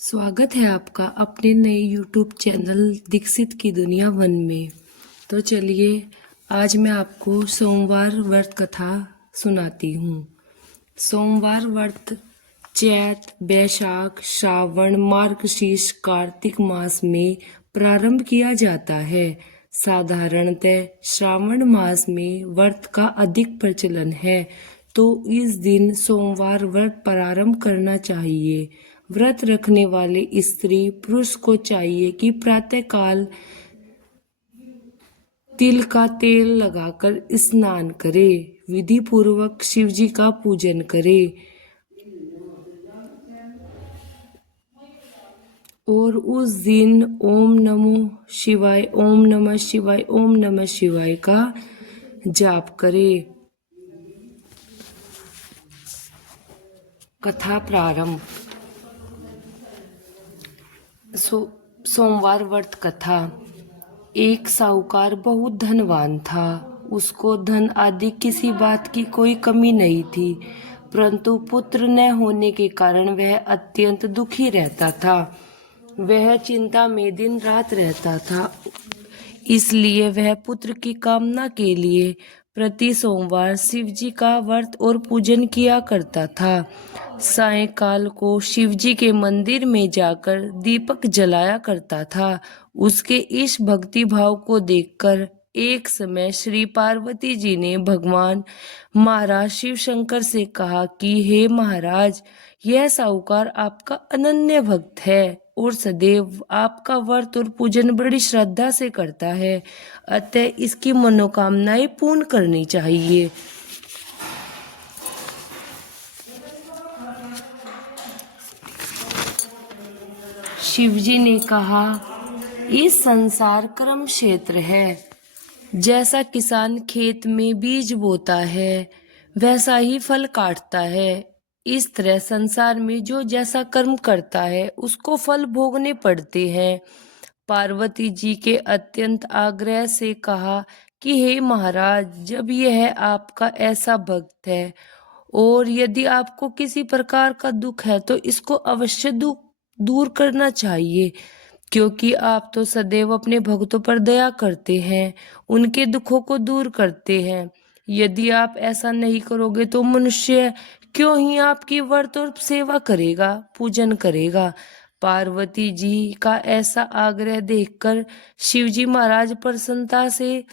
स्वागत है आपका अपने नए YouTube चैनल दीक्षित की दुनिया वन में। तो चलिए आज मैं आपको सोमवार व्रत कथा सुनाती हूँ। सोमवार व्रत चैत, वैशाख, श्रावण, मार्गशीर्ष, कार्तिक मास में प्रारंभ किया जाता है। साधारणतः श्रावण मास में व्रत का अधिक प्रचलन है, तो इस दिन सोमवार व्रत प्रारंभ करना चाहिए। व्रत रखने वाले स्त्री पुरुष को चाहिए कि प्रातःकाल तिल का तेल लगाकर स्नान करे, विधि पूर्वक शिव जी का पूजन करे और उस दिन ओम नमो शिवाय, ओम नमः शिवाय, ओम नमः शिवाय का जाप करे। कथा प्रारंभ। सोमवार व्रत कथा। एक साहूकार बहुत धनवान था। उसको धन आदि किसी बात की कोई कमी नहीं थी, परंतु पुत्र न होने के कारण वह अत्यंत दुखी रहता था। वह चिंता में दिन रात रहता था। इसलिए वह पुत्र की कामना के लिए प्रति सोमवार शिव जी का व्रत और पूजन किया करता था। सायंकाल को शिव जी के मंदिर में जाकर दीपक जलाया करता था। उसके इस भक्ति भाव को देखकर एक समय श्री पार्वती जी ने भगवान महाराज शिव शंकर से कहा कि हे महाराज, यह साहूकार आपका अनन्य भक्त है और सदैव आपका व्रत और पूजन बड़ी श्रद्धा से करता है, अतः इसकी मनोकामनाएं पूर्ण करनी चाहिए। शिवजी ने कहा, इस संसार कर्म क्षेत्र है। जैसा किसान खेत में बीज बोता है वैसा ही फल काटता है। इस तरह संसार में जो जैसा कर्म करता है उसको फल भोगने पड़ते हैं। पार्वती जी के अत्यंत आग्रह से कहा कि हे महाराज, जब यह आपका ऐसा भक्त है और यदि आपको किसी प्रकार का दुख है तो इसको अवश्य दूर करना चाहिए, क्योंकि आप तो सदैव अपने भक्तों पर दया करते हैं, उनके दुखों को दूर करते हैं। यदि आप ऐसा नहीं करोगे तो मनुष्य क्यों ही आपकी व्रत और सेवा करेगा, पूजन करेगा। पार्वती जी का ऐसा आग्रह देखकर शिवजी महाराज प्रसन्नता से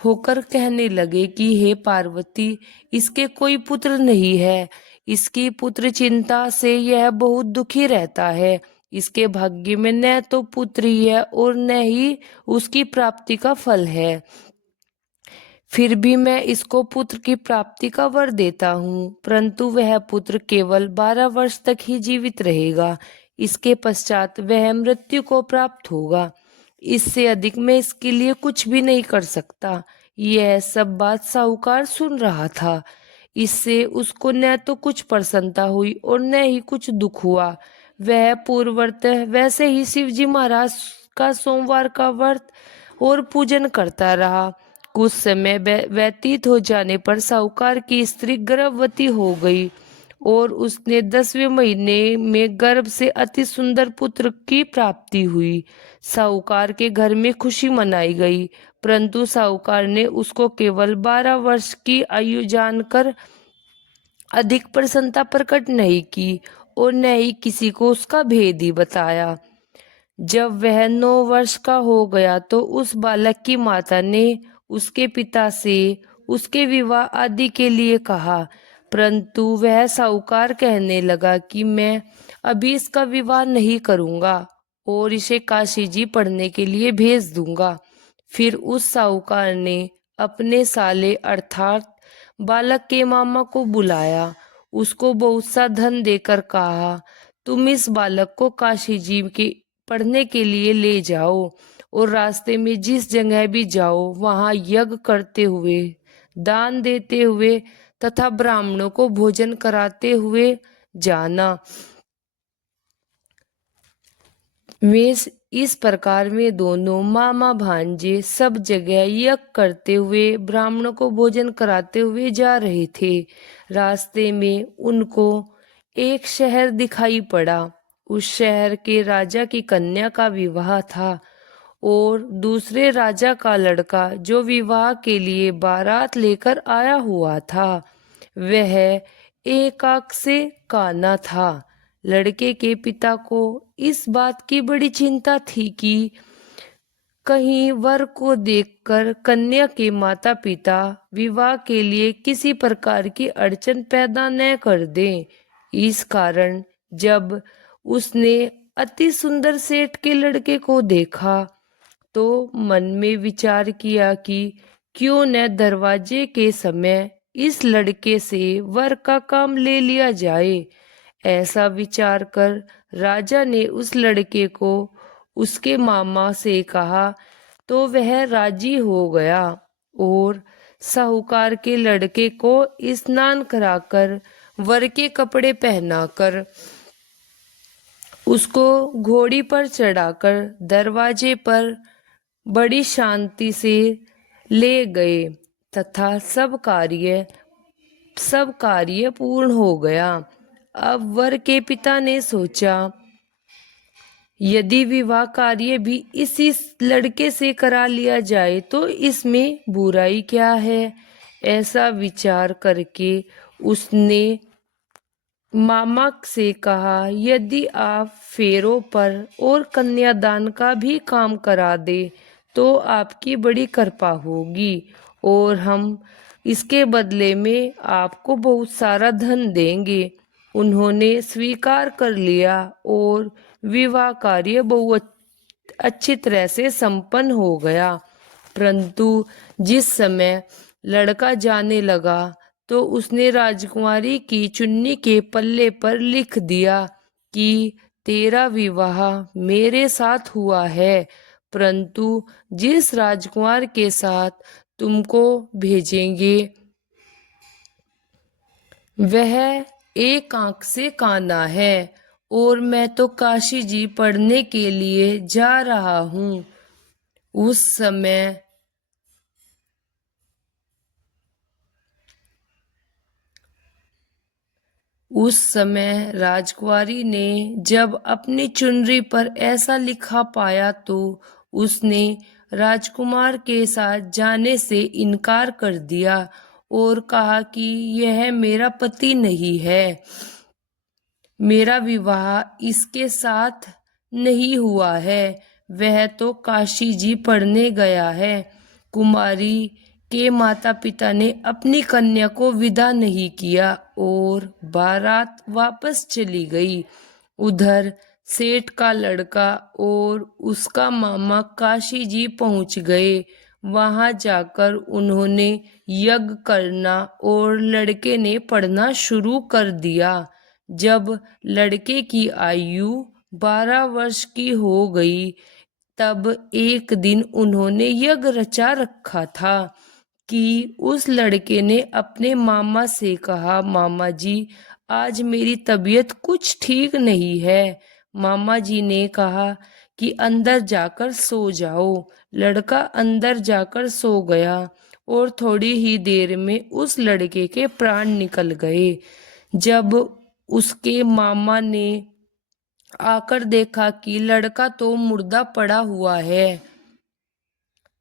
होकर कहने लगे कि हे पार्वती, इसके कोई पुत्र नहीं है। इसकी पुत्र चिंता से यह बहुत दुखी रहता है। इसके भाग्य में न तो पुत्र ही है और न ही उसकी प्राप्ति का फल है। फिर भी मैं इसको पुत्र की प्राप्ति का वर देता हूँ, परंतु वह पुत्र केवल 12 वर्ष तक ही जीवित रहेगा। इसके पश्चात वह मृत्यु को प्राप्त होगा। इससे अधिक मैं इसके लिए कुछ भी नहीं कर सकता। यह सब बात साहूकार सुन रहा था। इससे उसको न तो कुछ प्रसन्नता हुई और न ही कुछ दुख हुआ। वह पूर्ववत वैसे ही शिवजी महाराज का सोमवार का व्रत और पूजन करता रहा। कुछ समय व्यतीत हो जाने पर साहूकार की स्त्री गर्भवती हो गई और उसने 10वें महीने में गर्भ से अति सुंदर पुत्र की प्राप्ति हुई। साहूकार के घर में खुशी मनाई गई, परंतु साहूकार ने उसको केवल 12 वर्ष की आयु जानकर अधिक प्रसन्नता प्रकट नहीं की और न ही किसी को उसका भेद ही बताया। जब वह 9 वर्ष का हो गया तो उस बालक की माता ने उसके पिता से उसके विवाह आदि के लिए कहा, परंतु वह साहूकार कहने लगा कि मैं अभी इसका विवाह नहीं करूंगा और इसे काशी जी पढ़ने के लिए भेज दूंगा। फिर उस साहूकार ने अपने साले अर्थात बालक के मामा को बुलाया, उसको बहुत सा धन देकर कहा, तुम इस बालक को काशी जी के पढ़ने के लिए ले जाओ और रास्ते में जिस जगह भी जाओ वहां यज्ञ करते हुए, दान देते हुए तथा ब्राह्मणों को भोजन कराते हुए जाना। वे इस प्रकार में दोनों मामा भांजे सब जगह यज्ञ करते हुए ब्राह्मणों को भोजन कराते हुए जा रहे थे। रास्ते में उनको एक शहर दिखाई पड़ा। उस शहर के राजा की कन्या का विवाह था और दूसरे राजा का लड़का जो विवाह के लिए बारात लेकर आया हुआ था वह एक आंख से काना था। लड़के के पिता को इस बात की बड़ी चिंता थी कि कहीं वर को देखकर कन्या के माता पिता विवाह के लिए किसी प्रकार की अड़चन पैदा न कर दें। इस कारण जब उसने अति सुंदर सेठ के लड़के को देखा तो मन में विचार किया कि क्यों न दरवाजे के समय इस लड़के से वर का काम ले लिया जाए। ऐसा विचार कर राजा ने उस लड़के को उसके मामा से कहा तो वह राजी हो गया और साहूकार के लड़के को स्नान कराकर वर के कपड़े पहनाकर उसको घोड़ी पर चढ़ाकर दरवाजे पर बड़ी शांति से ले गए तथा सब कार्य पूर्ण हो गया। अब वर के पिता ने सोचा यदि विवाह कार्य भी इसी लड़के से करा लिया जाए तो इसमें बुराई क्या है। ऐसा विचार करके उसने मामा से कहा यदि आप फेरों पर और कन्यादान का भी काम करा दे तो आपकी बड़ी कृपा होगी और हम इसके बदले में आपको बहुत सारा धन देंगे। उन्होंने स्वीकार कर लिया और विवाह कार्य बहुत अच्छी तरह से संपन्न हो गया। परंतु जिस समय लड़का जाने लगा तो उसने राजकुमारी की चुन्नी के पल्ले पर लिख दिया कि तेरा विवाह मेरे साथ हुआ है, परंतु जिस राजकुमार के साथ तुमको भेजेंगे वह एक आंख से काना है और मैं तो काशी जी पढ़ने के लिए जा रहा हूँ। उस समय राजकुमारी ने जब अपनी चुनरी पर ऐसा लिखा पाया तो उसने राजकुमार के साथ जाने से इनकार कर दिया और कहा कि यह मेरा पति नहीं है, मेरा विवाह इसके साथ नहीं हुआ है, वह तो काशी जी पढ़ने गया है। कुमारी के माता पिता ने अपनी कन्या को विदा नहीं किया और बारात वापस चली गई। उधर सेठ का लड़का और उसका मामा काशी जी पहुंच गए। वहां जाकर उन्होंने यज्ञ करना और लड़के ने पढ़ना शुरू कर दिया। जब लड़के की आयु 12 वर्ष की हो गई तब एक दिन उन्होंने यज्ञ रचा रखा था कि उस लड़के ने अपने मामा से कहा मामा जी आज मेरी तबीयत कुछ ठीक नहीं है। मामा जी ने कहा कि अंदर जाकर सो जाओ। लड़का अंदर जाकर सो गया और थोड़ी ही देर में उस लड़के के प्राण निकल गए। जब उसके मामा ने आकर देखा कि लड़का तो मुर्दा पड़ा हुआ है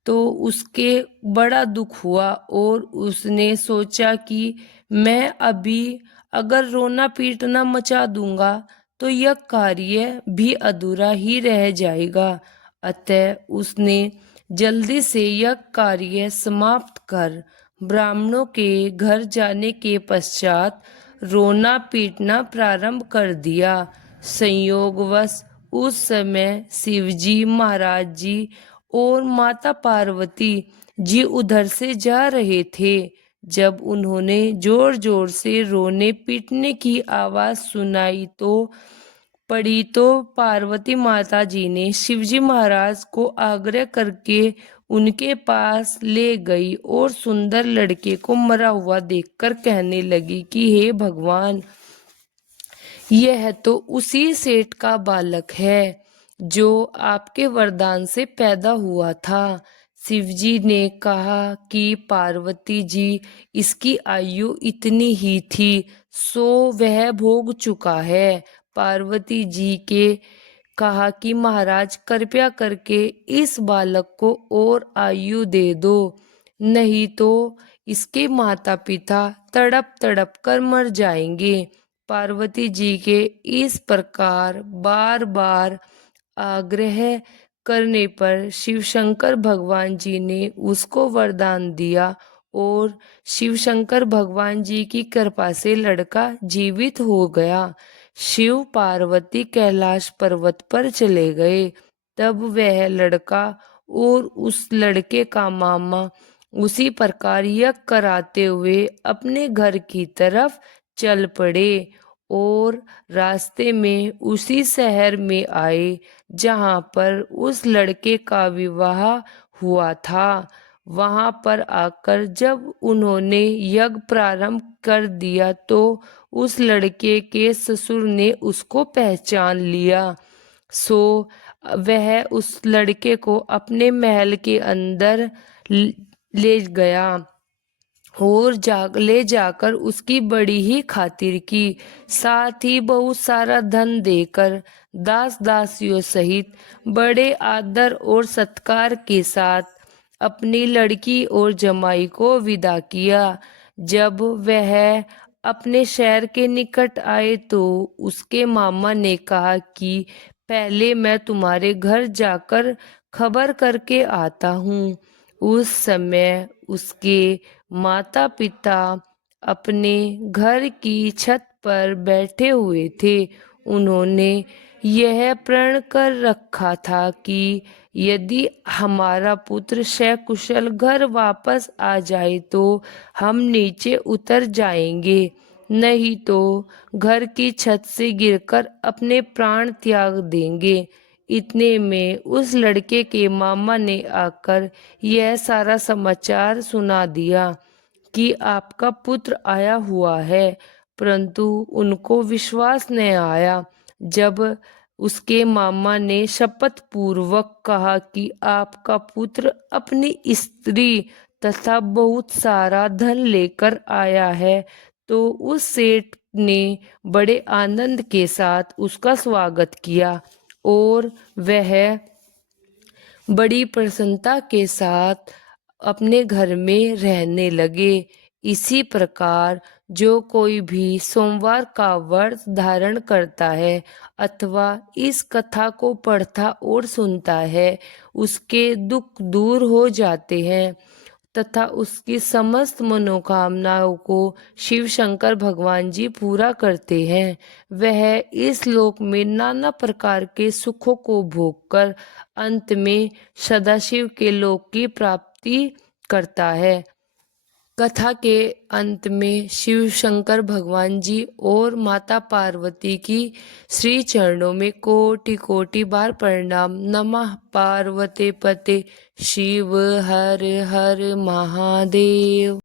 तो उसके बड़ा दुख हुआ और उसने सोचा कि मैं अभी अगर रोना पीटना मचा दूंगा तो यह कार्य भी अधूरा ही रह जाएगा। अतः उसने जल्दी से यह कार्य समाप्त कर ब्राह्मणों के घर जाने के पश्चात रोना पीटना प्रारंभ कर दिया। संयोगवश उस समय शिवजी महाराज जी और माता पार्वती जी उधर से जा रहे थे। जब उन्होंने जोर जोर से रोने पीटने की आवाज सुनाई तो पार्वती माता जी ने शिवजी महाराज को आग्रह करके उनके पास ले गई और सुंदर लड़के को मरा हुआ देखकर कहने लगी कि हे भगवान, यह तो उसी सेठ का बालक है जो आपके वरदान से पैदा हुआ था। शिवजी ने कहा कि पार्वती जी इसकी आयु इतनी ही थी सो वह भोग चुका है। पार्वती जी के कहा कि महाराज कृपया करके इस बालक को और आयु दे दो, नहीं तो इसके माता पिता तड़प तड़प कर मर जाएंगे। पार्वती जी के इस प्रकार बार बार आग्रह करने पर शिवशंकर भगवान जी ने उसको वरदान दिया और शिवशंकर भगवान जी की कृपा से लड़का जीवित हो गया। शिव पार्वती कैलाश पर्वत पर चले गए। तब वह लड़का और उस लड़के का मामा उसी प्रकार यज्ञ कराते हुए अपने घर की तरफ चल पड़े और रास्ते में उसी शहर में आए जहां पर उस लड़के का विवाह हुआ था। वहां पर आकर जब उन्होंने यज्ञ प्रारंभ कर दिया तो उस लड़के के ससुर ने उसको पहचान लिया। सो वह उस लड़के को अपने महल के अंदर ले गया और ले जाकर उसकी बड़ी ही खातिर की, साथ ही बहुत सारा धन देकर दास दासियों सहित बड़े आदर और सत्कार के साथ अपनी लड़की और जमाई को विदा किया। जब वह अपने शहर के निकट आए तो उसके मामा ने कहा कि पहले मैं तुम्हारे घर जाकर खबर करके आता हूँ। उस समय उसके माता पिता अपने घर की छत पर बैठे हुए थे। उन्होंने यह प्रण कर रखा था कि यदि हमारा पुत्र सकुशल घर वापस आ जाए तो हम नीचे उतर जाएंगे, नहीं तो घर की छत से गिरकर अपने प्राण त्याग देंगे। इतने में उस लड़के के मामा ने आकर यह सारा समाचार सुना दिया कि आपका पुत्र आया हुआ है, परंतु उनको विश्वास न आया। जब उसके मामा ने शपथ पूर्वक कहा कि आपका पुत्र अपनी स्त्री तथा बहुत सारा धन लेकर आया है, तो उस सेठ ने बड़े आनंद के साथ उसका स्वागत किया और वह बड़ी प्रसन्नता के साथ अपने घर में रहने लगे। इसी प्रकार जो कोई भी सोमवार का व्रत धारण करता है अथवा इस कथा को पढ़ता और सुनता है, उसके दुख दूर हो जाते हैं तथा उसकी समस्त मनोकामनाओं को शिव शंकर भगवान जी पूरा करते हैं। वह इस लोक में नाना प्रकार के सुखों को भोगकर अंत में सदाशिव के लोक की प्राप्ति करता है। कथा के अंत में शिव शंकर भगवान जी और माता पार्वती की श्री चरणों में कोटि कोटि बार प्रणाम। नमः पार्वती पते शिव हर हर महादेव।